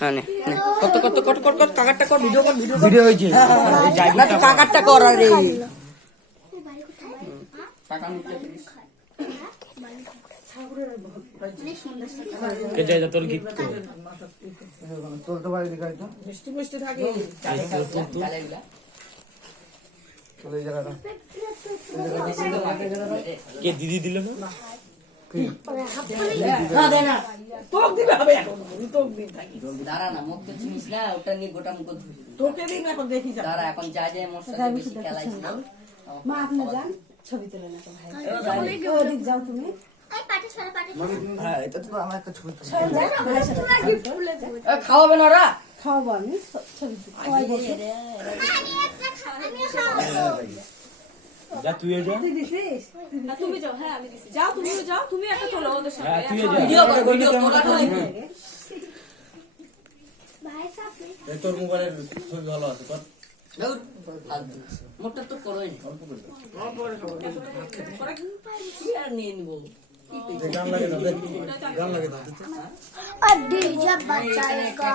হ্যাঁ নে কত কত কত কত কত কাকারটা কর ভিডিও কর ভিডিও হয়েছে না তো কাকারটা কর আরে টাকা নিতে প্লিজ কে যায় তোর গীত চলতে পারে দেখাই তো মিষ্টি মিষ্টি থাকে চলে এই জায়গাটা কে দিদি দিল না না দে না তোক দিবে হবে এখন তোক দিন থাকি দাঁড়া না মুখ তো চিনিস না ওটা নিয়ে গোটা মুখ ধুই তোকে দিন এখন দেখি যা দাঁড়া এখন যা যা মোর সাথে বেশি খেলাইছ না মা আপনি যান ছবি তুলে না তো ভাই ওদিক যাও তুমি হ্যাঁ এটা তো আমার একটা ছবি খাওয়াবে না ওরা খাওয়াবো আমি ছবি যা তুই যা তুই দিছিস তুমি যাও, হ্যাঁ আমি দিছি। যাও তুমিও যাও, তুমি একটা তোলো ওদের সঙ্গে। হ্যাঁ তুই যা ভিডিও কর ভিডিও তোলা তোলি তোর মোবাইলের ছবি ভালো আছে তোর মোটটা তো করোই না আর নিয়ে নিব গান লাগে না গান লাগে না डीजे बचाएगा